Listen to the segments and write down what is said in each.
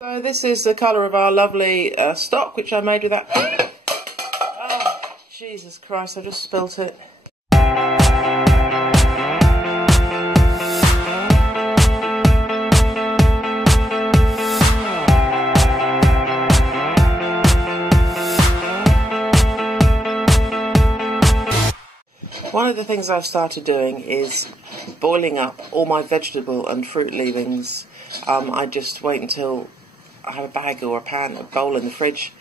So this is the colour of our lovely stock, which I made with that. Oh, Jesus Christ, I just spilt it. One of the things I've started doing is boiling up all my vegetable and fruit leavings. I just wait until I have a bag or a pan, a bowl in the fridge,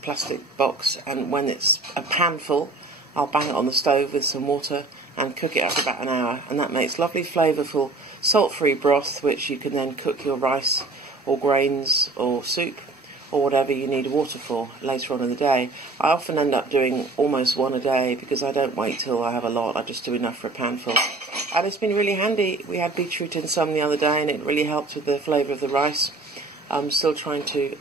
plastic box, and when it's a pan full, I'll bang it on the stove with some water and cook it up for about an hour, and that makes lovely flavourful salt-free broth, which you can then cook your rice or grains or soup or whatever you need water for later on in the day. I often end up doing almost one a day because I don't wait till I have a lot, I just do enough for a panful. And it's been really handy. We had beetroot in some the other day and it really helped with the flavour of the rice. I'm still trying to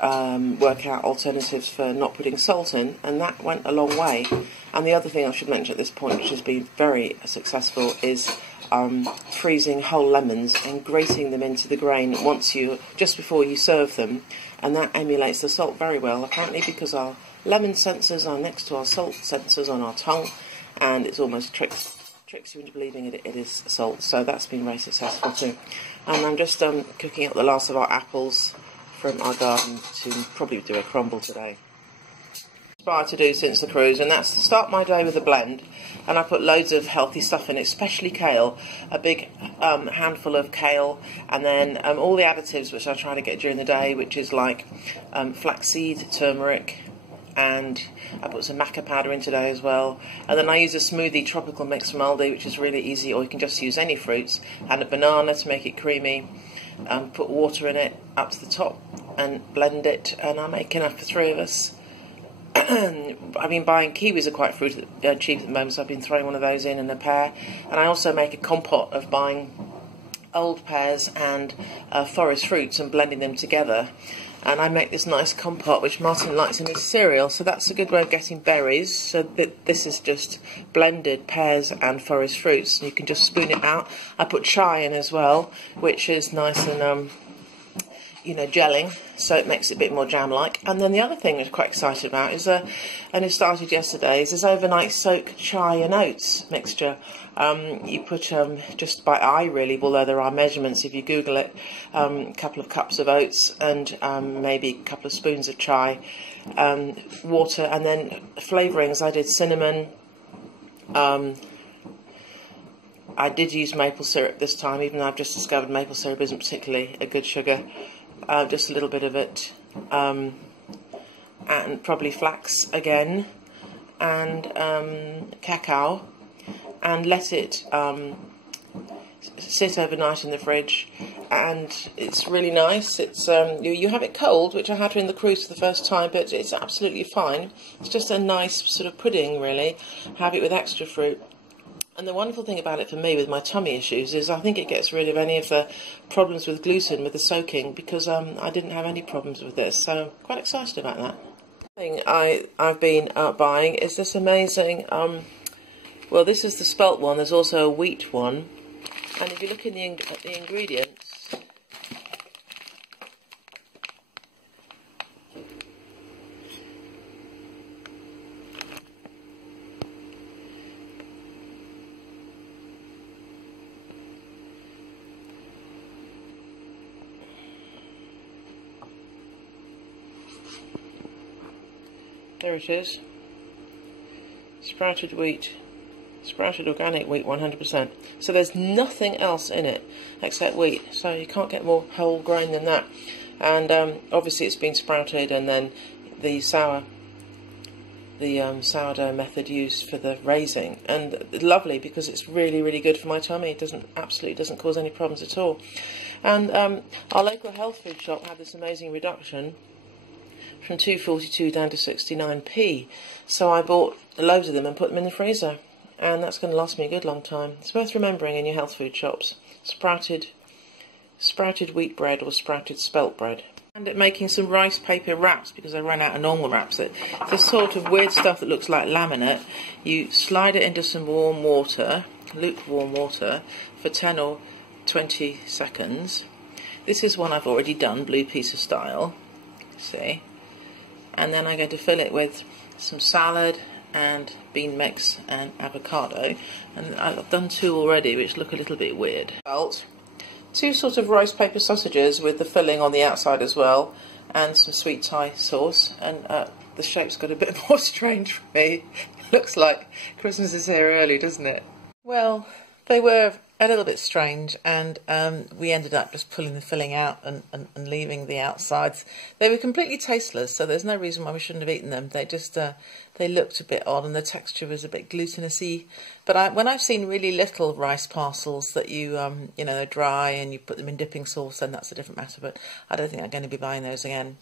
work out alternatives for not putting salt in, and that went a long way. And the other thing I should mention at this point, which has been very successful, is freezing whole lemons and grating them into the grain just before you serve them, and that emulates the salt very well, apparently, because our lemon sensors are next to our salt sensors on our tongue, and it's almost tricks you into believing it is salt. So that's been very successful too. And I'm just cooking up the last of our apples from our garden to probably do a crumble today. Inspired to do since the cruise, and that's to start my day with a blend, and I put loads of healthy stuff in it, especially kale, a big handful of kale, and then all the additives which I try to get during the day, which is like flaxseed, turmeric, and I put some maca powder in today as well. And then I use a smoothie tropical mix from Aldi, which is really easy, or you can just use any fruits, and a banana to make it creamy. Put water in it up to the top and blend it, and I make enough for 3 of us. I've been buying kiwis, are quite cheap at the moment, so I've been throwing one of those in and a pear. And I also make a compote of buying old pears and forest fruits and blending them together. And I make this nice compote which Martin likes in his cereal, so that's a good way of getting berries. So this is just blended pears and forest fruits, and you can just spoon it out. I put chai in as well, which is nice and gelling, so it makes it a bit more jam-like. And then the other thing I'm quite excited about is, and it started yesterday, is this overnight soak chai and oats mixture. You put, just by eye really, although there are measurements if you Google it, a couple of cups of oats and maybe a couple of spoons of chai, water, and then flavourings. I did cinnamon. I did use maple syrup this time, even though I've just discovered maple syrup isn't particularly a good sugar. Just a little bit of it, and probably flax again, and cacao, and let it sit overnight in the fridge. And it's really nice. It's you have it cold, which I had in the cruise for the first time, but it's absolutely fine. It's just a nice sort of pudding, really. Have it with extra fruit. And the wonderful thing about it for me with my tummy issues is I think it gets rid of any of the problems with gluten with the soaking, because I didn't have any problems with this, so I'm quite excited about that. The thing I've been buying is this amazing, well, this is the spelt one, there's also a wheat one, and if you look in the ingredients, there it is, sprouted wheat, sprouted organic wheat 100%. So there's nothing else in it except wheat, so you can't get more whole grain than that. And obviously it's been sprouted, and then the sourdough method used for the raising, and lovely because it's really, really good for my tummy. It absolutely doesn't cause any problems at all. And our local health food shop had this amazing reduction from 2.42 down to 69p, so I bought loads of them and put them in the freezer, and that's going to last me a good long time. It's worth remembering in your health food shops. Sprouted wheat bread or sprouted spelt bread. And at making some rice paper wraps, because I ran out of normal wraps. This sort of weird stuff that looks like laminate, you slide it into some warm water, lukewarm water, for 10 or 20 seconds. This is one I've already done, blue pizza style, see, and then I'm going to fill it with some salad and bean mix and avocado, and I've done 2 already which look a little bit weird. 2 sort of roast paper sausages with the filling on the outside as well, and some sweet Thai sauce, and the shape's got a bit more strange for me. Looks like Christmas is here early, doesn't it? Well, they were a little bit strange, and we ended up just pulling the filling out and leaving the outsides. They were completely tasteless, so there's no reason why we shouldn't have eaten them. They just they looked a bit odd, and the texture was a bit glutinous-y. But when I've seen really little rice parcels that you you know, they're dry and you put them in dipping sauce, then that's a different matter. But I don't think I'm going to be buying those again.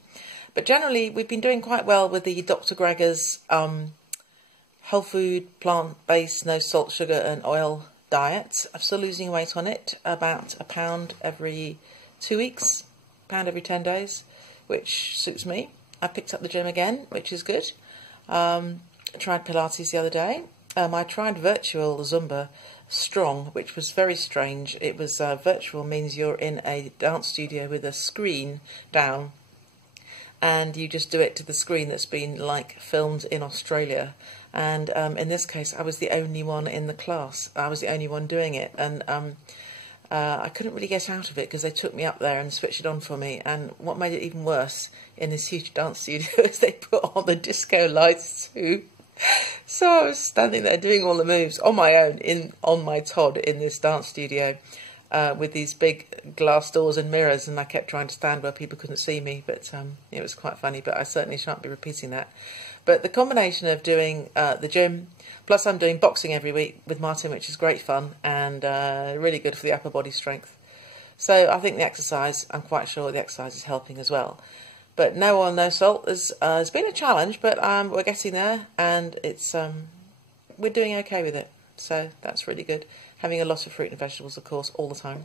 But generally, we've been doing quite well with the Dr. Gregor's whole food, plant-based, no salt, sugar and oil diet. I'm still losing weight on it, about a pound every 2 weeks, pound every 10 days, which suits me. I picked up the gym again, which is good. I tried Pilates the other day. I tried virtual Zumba strong, which was very strange. It was virtual means you're in a dance studio with a screen down, and you just do it to the screen that's been like filmed in Australia. And in this case, I was the only one in the class. I was the only one doing it, and I couldn't really get out of it because they took me up there and switched it on for me. And what made it even worse in this huge dance studio is they put on the disco lights too. So I was standing there doing all the moves on my own, on my Todd in this dance studio with these big glass doors and mirrors, and I kept trying to stand where people couldn't see me. But it was quite funny, but I certainly shan't be repeating that. But the combination of doing the gym, plus I'm doing boxing every week with Martin, which is great fun and really good for the upper body strength. So I think the exercise, I'm quite sure the exercise is helping as well. But no oil, no salt has been a challenge, but we're getting there, and it's we're doing okay with it. So that's really good. Having a lot of fruit and vegetables, of course, all the time.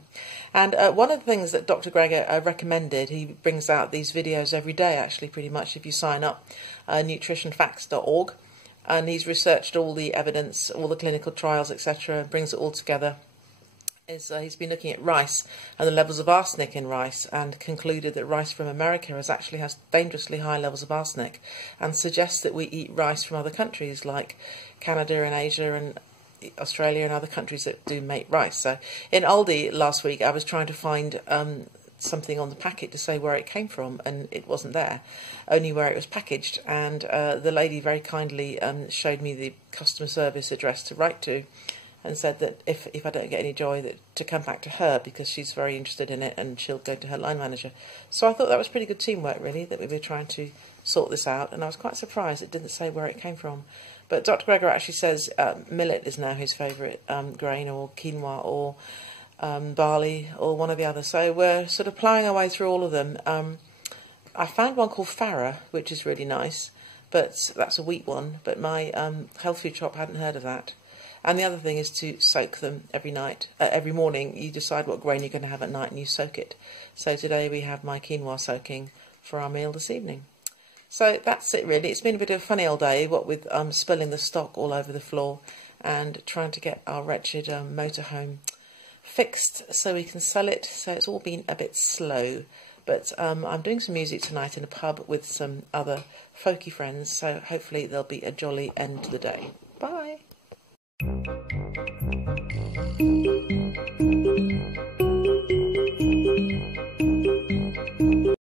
And one of the things that Dr. Gregor recommended, he brings out these videos every day, actually, pretty much, if you sign up, nutritionfacts.org. And he's researched all the evidence, all the clinical trials, etc., and brings it all together. He's been looking at rice and the levels of arsenic in rice, and concluded that rice from America has dangerously high levels of arsenic, and suggests that we eat rice from other countries like Canada and Asia and Australia and other countries that do make rice. So in Aldi last week, I was trying to find something on the packet to say where it came from, and it wasn't there, only where it was packaged. And the lady very kindly showed me the customer service address to write to, and said that if I don't get any joy, to come back to her, because she's very interested in it and she'll go to her line manager. So I thought that was pretty good teamwork, really, that we were trying to sort this out, and I was quite surprised it didn't say where it came from. But Dr. Gregor actually says millet is now his favourite grain, or quinoa, or barley, or one or the other. So we're sort of ploughing our way through all of them. I found one called farro, which is really nice, but that's a wheat one. But my health food shop hadn't heard of that. And the other thing is to soak them every night. Every morning you decide what grain you're going to have at night and you soak it. So today we have my quinoa soaking for our meal this evening. So that's it, really. It's been a bit of a funny old day, what with spilling the stock all over the floor and trying to get our wretched motorhome fixed so we can sell it. So it's all been a bit slow. But I'm doing some music tonight in a pub with some other folky friends, so hopefully there'll be a jolly end to the day. Bye!